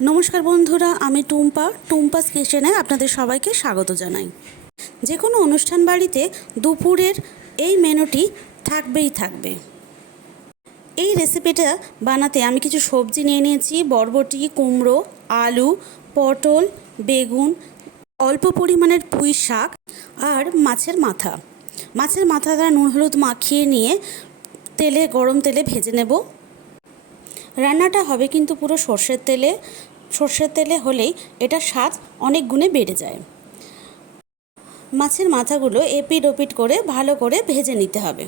নমস্কার বন্ধুরা, আমি টুম্পা। টুম্পাস কিচেনে আপনাদের সবাইকে স্বাগত জানাই। যে কোনো অনুষ্ঠান বাড়িতে দুপুরের এই মেনুটি থাকবেই থাকবে। এই রেসিপিটা বানাতে আমি কিছু সবজি নিয়ে নিয়েছি, বরবটি, কুমড়ো, আলু, পটল, বেগুন, অল্প পরিমাণের পুঁই শাক আর মাছের মাথা। মাছের মাথাটা নুন হলুদ মাখিয়ে নিয়ে তেলে, গরম তেলে ভেজে নেব। রান্নাটা হবে কিন্তু পুরো সর্ষের তেলে সর্ষের তেলে হলেই এটা স্বাদ অনেক গুণে বেড়ে যায়। মাছের মাথাগুলো এপিট ওপিট করে ভালো করে ভেজে নিতে হবে।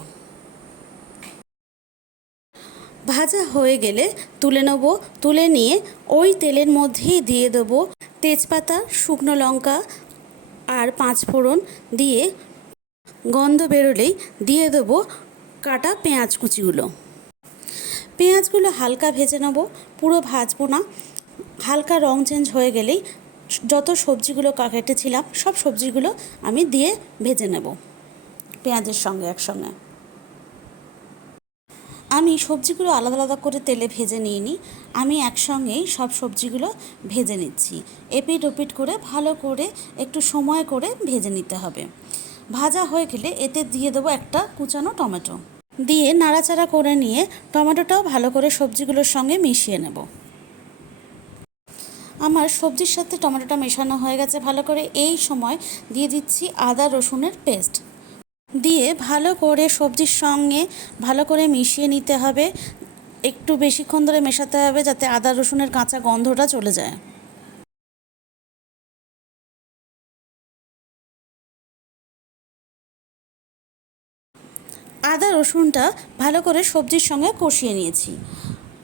ভাজা হয়ে গেলে তুলে নেব। তুলে নিয়ে ওই তেলের মধ্যেই দিয়ে দেবো তেজপাতা, শুকনো লঙ্কা আর পাঁচ ফোড়ন দিয়ে গন্ধ বেরোলেই দিয়ে দেবো কাটা পেঁয়াজ কুচিগুলো। পেঁয়াজগুলো হালকা ভেজে নেব, পুরো ভাজবো না। হালকা রং চেঞ্জ হয়ে গেলেই যত সবজিগুলো কেটেছিলাম, সব সবজিগুলো আমি দিয়ে ভেজে নেব পেঁয়াজের সঙ্গে একসঙ্গে। আমি সবজিগুলো আলাদা আলাদা করে তেলে ভেজে নিয়ে নিই আমি একসঙ্গেই সব সবজিগুলো ভেজে নিচ্ছি। এপিট ওপিট করে, ভালো করে একটু সময় করে ভেজে নিতে হবে। ভাজা হয়ে গেলে এতে দিয়ে দেবো একটা কুচানো টমেটো। দিয়ে নাড়াচাড়া করে নিয়ে টমেটোটাও ভালো করে সবজিগুলোর সঙ্গে মিশিয়ে নেব। আমার সবজির সাথে টমেটোটা মেশানো হয়ে গেছে। ভালো করে এই সময় দিয়ে দিচ্ছি আদা রসুনের পেস্ট। দিয়ে ভালো করে সবজির সঙ্গে ভালো করে মিশিয়ে নিতে হবে। একটু বেশিক্ষণ ধরে মেশাতে হবে যাতে আদা রসুনের কাঁচা গন্ধটা চলে যায়। আদা, রসুনটা ভালো করে সবজির সঙ্গে কষিয়ে নিয়েছি।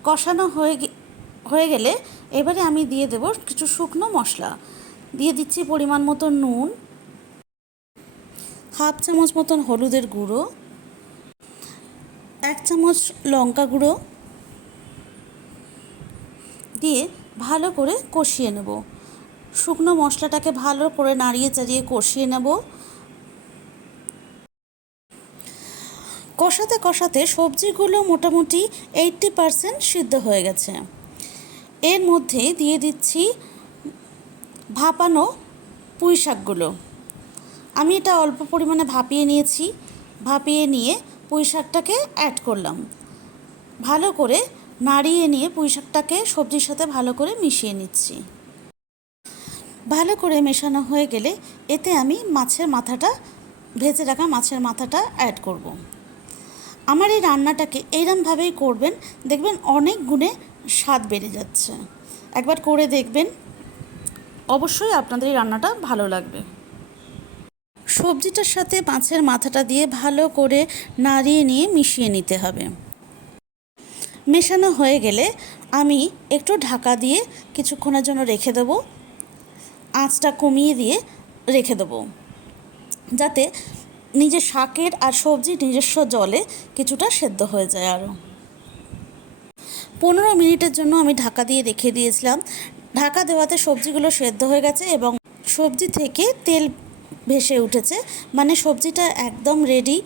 কষানো হয়ে হয়ে গেলে এবারে আমি দিয়ে দেবো কিছু শুকনো মশলা। দিয়ে দিচ্ছি পরিমাণ মতো নুন, হাফ চামচ মতন হলুদের গুঁড়ো, এক চামচ লঙ্কা গুঁড়ো দিয়ে ভালো করে কষিয়ে নেব। শুকনো মশলাটাকে ভালো করে নাড়িয়ে চাড়িয়ে কষিয়ে নেব। কষাতে কষাতে সবজিগুলো মোটামুটি এইট্টি পারসেন্ট সিদ্ধ হয়ে গেছে। এর মধ্যে দিয়ে দিচ্ছি ভাপানো পুঁই শাকগুলো। আমি এটা অল্প পরিমাণে ভাপিয়ে নিয়েছি। ভাপিয়ে নিয়ে পুঁই শাকটাকে অ্যাড করলাম। ভালো করে নাড়িয়ে নিয়ে পুঁই শাকটাকে সবজির সাথে ভালো করে মিশিয়ে নিচ্ছি। ভালো করে মেশানো হয়ে গেলে এতে আমি মাছের মাথাটা, ভেজে রাখা মাছের মাথাটা অ্যাড করব। আমার এই রান্নাটাকে এইরমভাবেই করবেন, দেখবেন অনেক গুণে স্বাদ বেড়ে যাচ্ছে। একবার করে দেখবেন, অবশ্যই আপনাদের এই রান্নাটা ভালো লাগবে। সবজিটার সাথে মাছের মাথাটা দিয়ে ভালো করে নাড়িয়ে নিয়ে মিশিয়ে নিতে হবে। মেশানো হয়ে গেলে আমি একটু ঢাকা দিয়ে কিছুক্ষণের জন্য রেখে দেবো। আঁচটা কমিয়ে দিয়ে রেখে দেবো। যাতে নিজের শাকের আর সবজি নিজস্ব জলে কিছুটা সেদ্ধ হয়ে যায় আরও। পনেরো মিনিটের জন্য আমি ঢাকা দিয়ে রেখে দিয়েছিলাম। ঢাকা দেওয়াতে সবজিগুলো সেদ্ধ হয়ে গেছে এবং সবজি থেকে তেল ভেসে উঠেছে। মানে সবজিটা একদম রেডি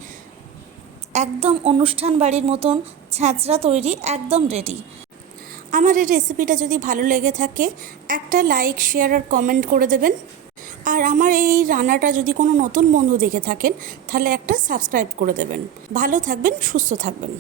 একদম অনুষ্ঠান বাড়ির মতন ছ্যাঁচড়া তৈরি, একদম রেডি আমার এই রেসিপিটা যদি ভালো লেগে থাকে, একটা লাইক শেয়ার আর কমেন্ট করে দেবেন। আর আমার এই রান্নাটা যদি কোনো নতুন বন্ধু দেখে থাকেন, তাহলে একটা সাবস্ক্রাইব করে দেবেন। ভালো থাকবেন, সুস্থ থাকবেন।